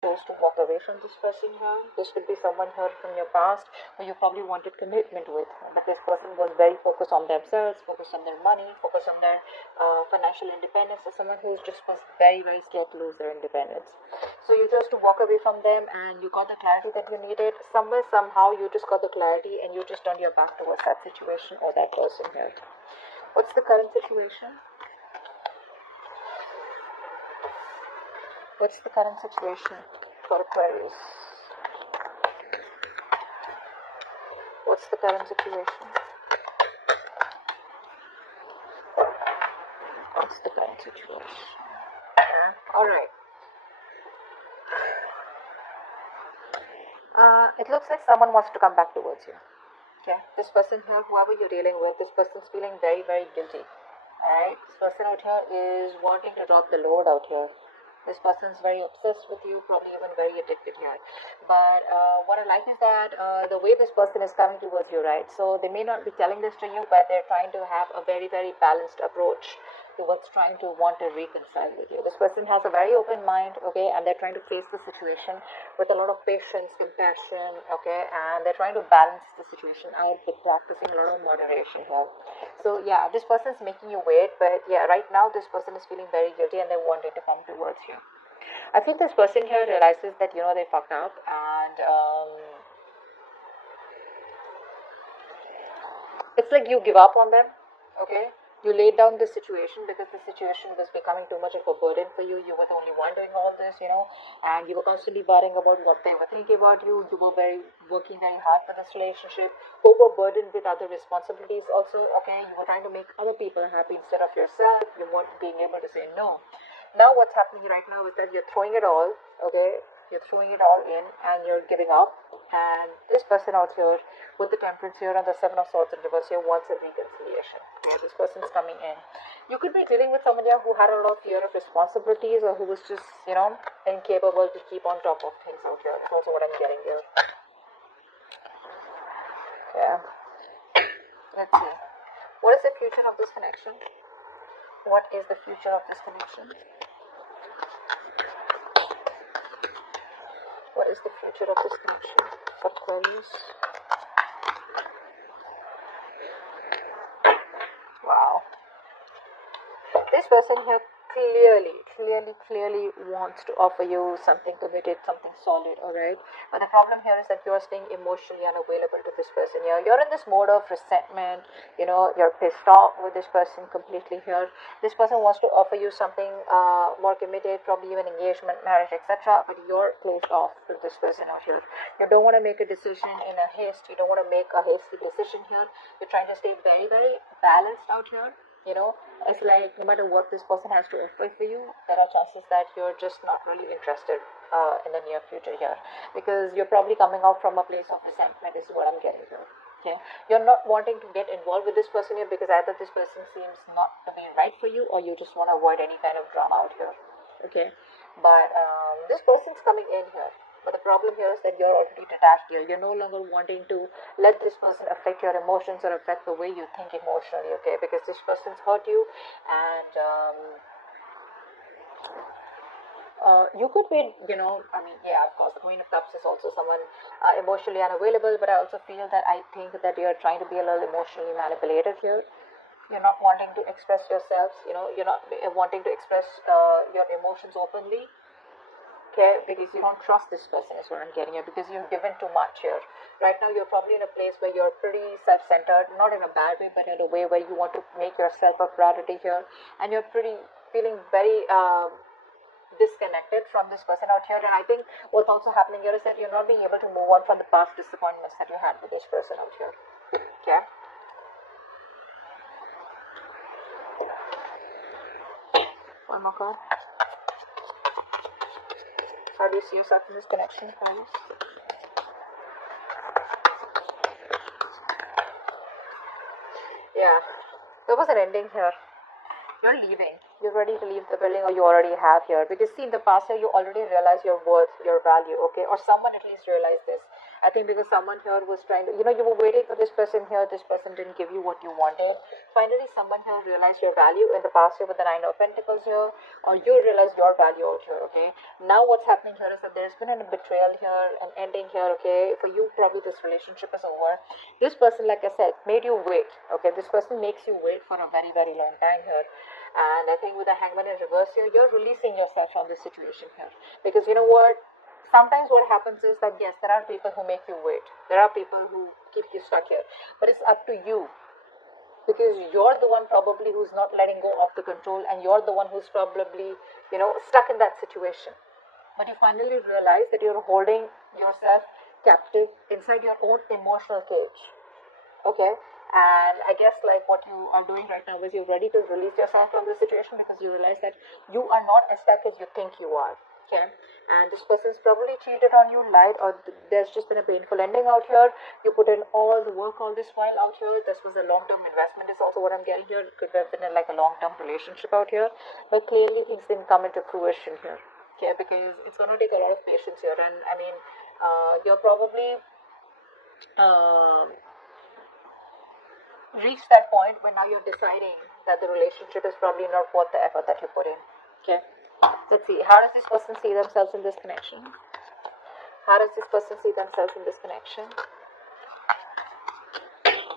chose to walk away from this person here. This could be someone here from your past who you probably wanted commitment with, but this person was very focused on themselves, focused on their money, focused on their financial independence, or someone who just was very, very scared to lose their independence. So you chose to walk away from them and you got the clarity that you needed. Somewhere, somehow, you just got the clarity and you just turned your back towards that situation or that person here. What's the current situation? What's the current situation for Aquarius? What's the current situation? What's the current situation? Alright. It looks like someone wants to come back towards you. Okay, this person here, whoever you're dealing with, this person's feeling very, very guilty. Alright, this person out here is wanting to drop the load out here. This person's very obsessed with you, probably even very addicted here. But what I like is that the way this person is coming towards you, right? So they may not be telling this to you, but they're trying to have a very, very balanced approach towards trying to want to reconcile with you. This person has a very open mind, okay, and they're trying to face the situation with a lot of patience, compassion, okay, and they're trying to balance the situation out with practicing a lot of moderation here. So yeah, this person's making you wait, but yeah, right now this person is feeling very guilty and they wanted to come towards you. I feel this person here realizes that they fucked up, and it's like you give up on them. Okay, you laid down the situation because the situation was becoming too much of a burden for you. You were the only one doing all this, and you were constantly worrying about what they were thinking about you. You were working very hard for this relationship, overburdened with other responsibilities also. Okay, you were trying to make other people happy instead of yourself. You weren't being able to say no. Now what's happening right now is that you're throwing it all, okay? You're throwing it all in and you're giving up. And this person out here with the Temperance here and the Seven of Swords in reverse here wants a reconciliation. Okay, this person's coming in. You could be dealing with somebody who had a lot of fear of responsibilities, or who was just, incapable to keep on top of things out here. That's also what I'm getting here. Yeah. Let's see. What is the future of this connection? What is the future of this connection? What is the future of this connection for Aquarius? Wow. This person here clearly wants to offer you something committed, something solid, alright? But the problem here is that you're staying emotionally unavailable to this person here. You're in this mode of resentment, you're pissed off with this person completely here. This person wants to offer you something more committed, probably even engagement, marriage, etc. But you're closed off with this person out here. You don't want to make a decision in a haste. You don't want to make a hasty decision here. You're trying to stay very, very balanced out here. It's like no matter what this person has to offer for you, there are chances that you're just not really interested in the near future here, because you're probably coming out from a place of resentment is what I'm getting here. Okay, you're not wanting to get involved with this person here because either this person seems not to be right for you, or you just want to avoid any kind of drama out here. Okay, but this person's coming in here. But the problem here is that you're already detached here. You're no longer wanting to let this person affect your emotions or affect the way you think emotionally, okay? Because this person's hurt you, and you could be, of course, the Queen of Cups is also someone emotionally unavailable, but I also feel that I think that you're trying to be a little emotionally manipulated here. You're not wanting to express yourselves, you're not wanting to express your emotions openly. Okay, because you don't trust this person is what I'm getting here, because you've given too much here. Right now you're probably in a place where you're pretty self-centered, not in a bad way, but in a way where you want to make yourself a priority here, and you're feeling very disconnected from this person out here. And I think what's also happening here is that you're not being able to move on from the past disappointments that you had with this person out here. Okay, one more card. How do you see yourself in this connection, Aquarius? Yeah, there was an ending here. You're leaving. You're ready to leave the building, or you already have here. Because see, in the past year, you already realized your worth, your value, okay? Or someone at least realized this. I think because someone here was trying to, you were waiting for this person here, this person didn't give you what you wanted. Finally, someone here realized your value in the past year with the Nine of Pentacles here, or you realized your value out here, okay? Now what's happening here is that there's been a betrayal here, an ending here, okay? For you, probably this relationship is over. This person, like I said, made you wait, okay? This person makes you wait for a very, very long time here. And I think with the Hangman in reverse here, you're releasing yourself from this situation here. Because you know what? Sometimes what happens is that, yes, there are people who make you wait. There are people who keep you stuck here. But it's up to you. Because you're the one probably who's not letting go of the control, and you're the one who's probably, stuck in that situation. But you finally realize that you're holding yourself captive inside your own emotional cage. Okay? And I guess like what you are doing right now is you're ready to release yourself from the situation because you realize that you are not as stuck as you think you are. Okay, and this person's probably cheated on you, lied, or there's just been a painful ending out here. You put in all the work all this while out here. This was a long-term investment is also what I'm getting here. It could have been like a long-term relationship out here, but clearly things didn't come into fruition here. Okay, because it's going to take a lot of patience here, and I mean, you're probably reached that point where now you're deciding that the relationship is probably not worth the effort that you put in. Okay. Let's see, how does this person see themselves in this connection? How does this person see themselves in this connection?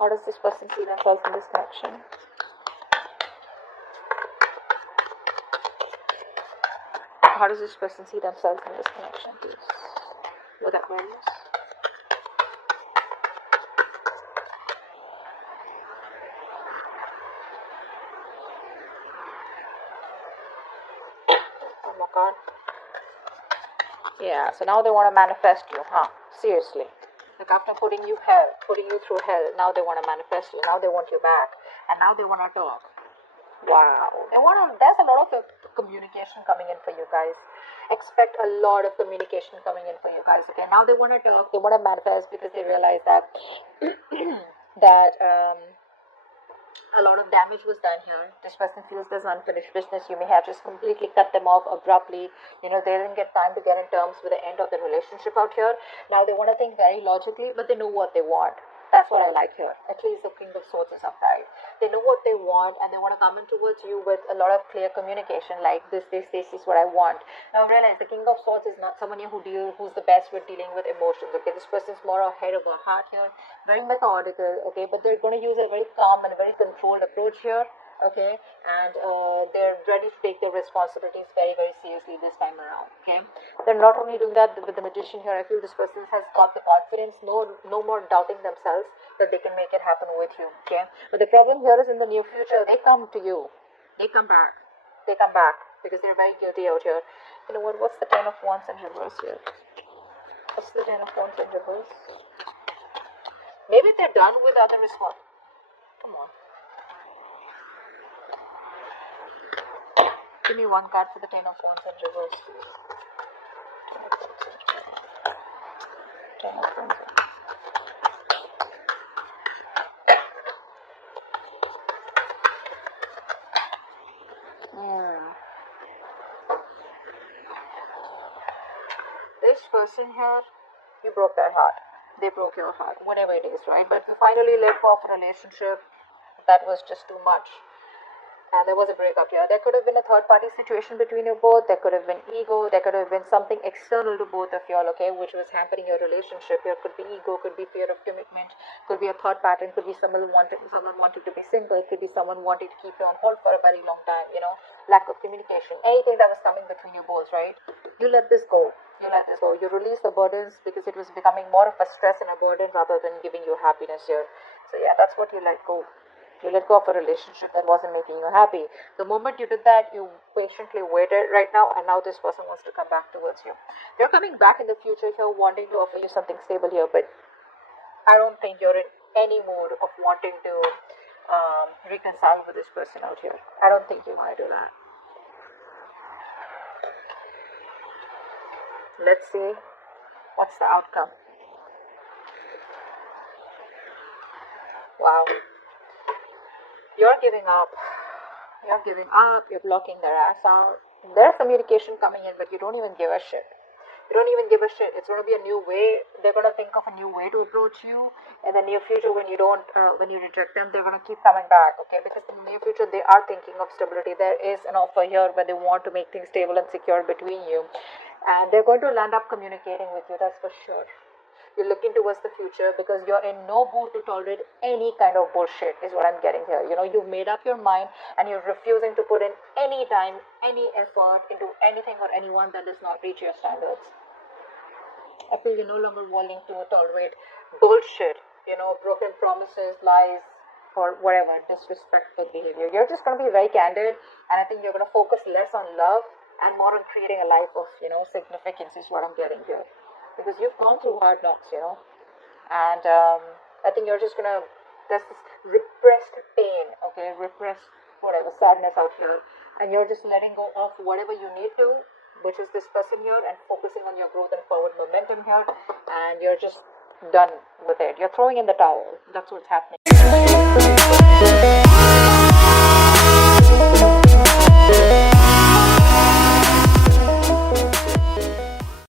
How does this person see themselves in this connection? How does this person see themselves in this connection, please? With Aquarius. God. Yeah, so now they want to manifest you, huh? Seriously. Like after putting you through hell, now they want to manifest you. Now they want you back. And now they want to talk. Wow. There's a lot of communication coming in for you guys. Expect a lot of communication coming in for you guys. Okay, now they want to talk, they want to manifest because they realize that a lot of damage was done here. This person feels there's unfinished business. You may have just completely cut them off abruptly. They didn't get time to get in terms with the end of the relationship out here. Now they want to think very logically, but they know what they want. That's what I like here. At least the King of Swords is upright. They know what they want, and they want to come in towards you with a lot of clear communication, like this is what I want. Now realize the King of Swords is not someone who's the best with dealing with emotions. Okay, this person's more ahead of her heart here, very methodical. Okay, but they're going to use a very calm and a very controlled approach here. Okay, and they're ready to take their responsibilities very, very seriously this time around. Okay, they're not only doing that with the Magician here. I feel this person has got the confidence, no more doubting themselves that they can make it happen with you. Okay, but the problem here is in the near future they come to you, they come back because they're very guilty out here. You know what? What's the Ten of Wands in reverse here? What's the Ten of Wands in reverse? Maybe they're done with other response. Come on. Give me one card for the Ten of Wands in reverse. Ten of Wands. This person here, you broke their heart. They broke your heart, whatever it is, right? But you finally let go of a relationship that was just too much. And there was a breakup here. There could have been a third-party situation between you both. There could have been ego. There could have been something external to both of y'all, okay, which was hampering your relationship. Here could be ego, could be fear of commitment, could be a third pattern, could be someone wanting to be single, could be someone wanting to keep you on hold for a very long time, lack of communication, anything that was coming between you both, right? You let this go. You release the burdens because it was becoming more of a stress and a burden rather than giving you happiness here. So yeah, that's what you let go. You let go of a relationship that wasn't making you happy. The moment you did that, you patiently waited right now, and now this person wants to come back towards you. They're coming back in the future here, wanting to offer you something stable here, but I don't think you're in any mood of wanting to reconcile with this person out here. I don't think you want to do that. Let's see what's the outcome. Wow. You're giving up. You're blocking their ass out. There's communication coming in, but you don't even give a shit. You don't even give a shit. It's going to be a new way. They're going to think of a new way to approach you. In the near future, when you don't, when you reject them, they're going to keep coming back, okay? Because in the near future, they are thinking of stability. There is an offer here where they want to make things stable and secure between you. And they're going to land up communicating with you, that's for sure. You're looking towards the future because you're in no mood to tolerate any kind of bullshit, is what I'm getting here. You know, you've made up your mind and you're refusing to put in any time, any effort into anything or anyone that does not reach your standards. I feel you're no longer willing to tolerate bullshit, you know, broken promises, lies, or whatever, disrespectful behavior. You're just going to be very candid, and I think you're going to focus less on love and more on creating a life of, you know, significance, is what I'm getting here. Because you've gone through hard knocks, you know, and I think you're just gonna, there's this repressed pain, okay, repressed whatever sadness out here, and you're just letting go of whatever you need to, which is this person here, and focusing on your growth and forward momentum here, and you're just done with it. You're throwing in the towel. That's what's happening.